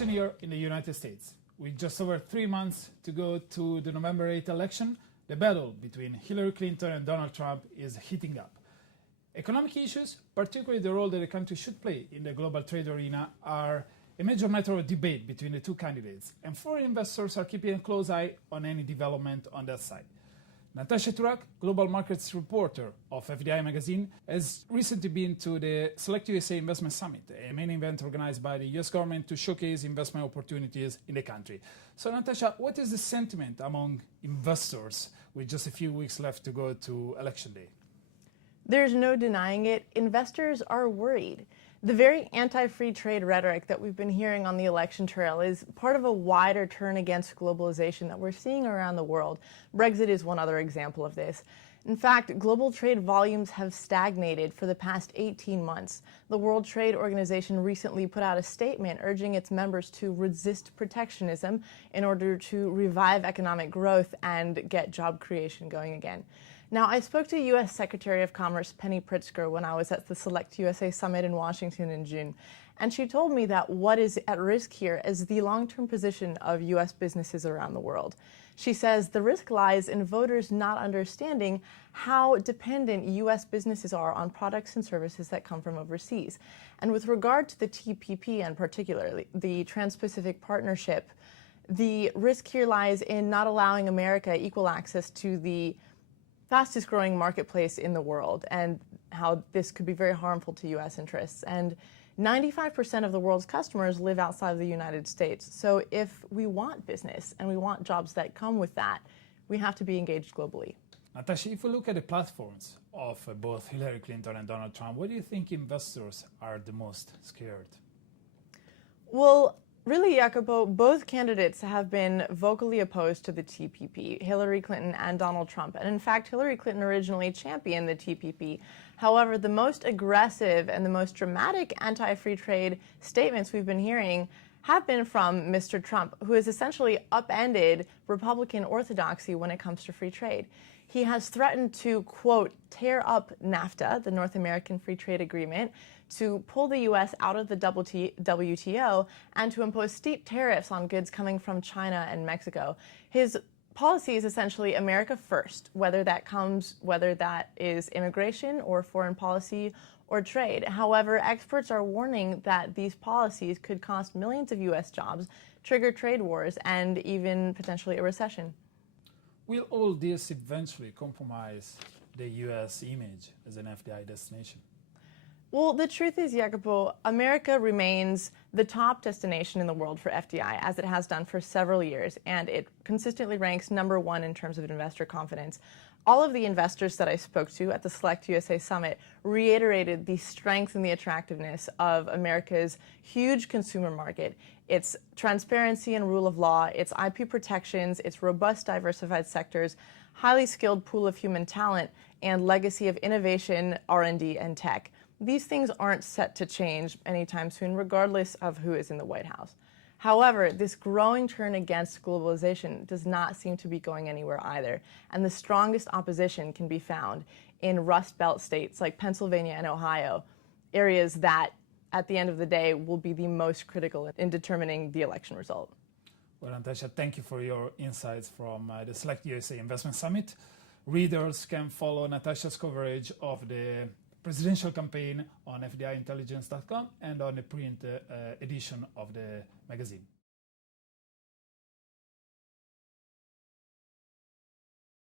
election year in the United States. With just over 3 months to go to the November 8th election, the battle between Hillary Clinton and Donald Trump is heating up. Economic issues, particularly the role that the country should play in the global trade arena, are a major matter of debate between the two candidates, and foreign investors are keeping a close eye on any development on that side. Natasha Turak, global markets reporter of FDI magazine, has recently been to the Select USA Investment Summit, a main event organized by the US government to showcase investment opportunities in the country. So Natasha, what is the sentiment among investors with just a few weeks left to go to election day? There's no denying it. Investors are worried. The very anti-free trade rhetoric that we've been hearing on the election trail is part of a wider turn against globalization that we're seeing around the world. Brexit is one other example of this. In fact, global trade volumes have stagnated for the past 18 months. The World Trade Organization recently put out a statement urging its members to resist protectionism in order to revive economic growth and get job creation going again. Now, I spoke to U.S. Secretary of Commerce Penny Pritzker when I was at the Select USA Summit in Washington in June, and she told me that what is at risk here is the long-term position of U.S. businesses around the world. She says the risk lies in voters not understanding how dependent U.S. businesses are on products and services that come from overseas. And with regard to the TPP and particularly the Trans-Pacific Partnership, the risk here lies in not allowing America equal access to the fastest growing marketplace in the world, and how this could be very harmful to U.S. interests. And 95% of the world's customers live outside of the United States. So if we want business and we want jobs that come with that, we have to be engaged globally. Natasha, if we look at the platforms of both Hillary Clinton and Donald Trump, what do you think investors are the most scared? Well, really, Jacopo, both candidates have been vocally opposed to the TPP, Hillary Clinton and Donald Trump. And in fact, Hillary Clinton originally championed the TPP. However, the most aggressive and the most dramatic anti-free trade statements we've been hearing have been from Mr. Trump, who has essentially upended Republican orthodoxy when it comes to free trade. He has threatened to, quote, tear up NAFTA, the North American Free Trade Agreement, to pull the U.S. out of the WTO and to impose steep tariffs on goods coming from China and Mexico. His policy is essentially America first, whether that is immigration or foreign policy or trade. However, experts are warning that these policies could cost millions of U.S. jobs, trigger trade wars, and even potentially a recession. Will all this eventually compromise the U.S. image as an FDI destination? Well, the truth is, Jacopo, America remains the top destination in the world for FDI, as it has done for several years, and it consistently ranks #1 in terms of investor confidence. All of the investors that I spoke to at the Select USA Summit reiterated the strength and the attractiveness of America's huge consumer market, its transparency and rule of law, its IP protections, its robust diversified sectors, highly skilled pool of human talent, and legacy of innovation, R&D, and tech. These things aren't set to change anytime soon, regardless of who is in the White House. However, this growing turn against globalization does not seem to be going anywhere either, and the strongest opposition can be found in Rust Belt states like Pennsylvania and Ohio, areas that, at the end of the day, will be the most critical in determining the election result. Well, Natasha, thank you for your insights from the Select USA Investment Summit. Readers can follow Natasha's coverage of the presidential campaign on FDIintelligence.com and on the print edition of the magazine.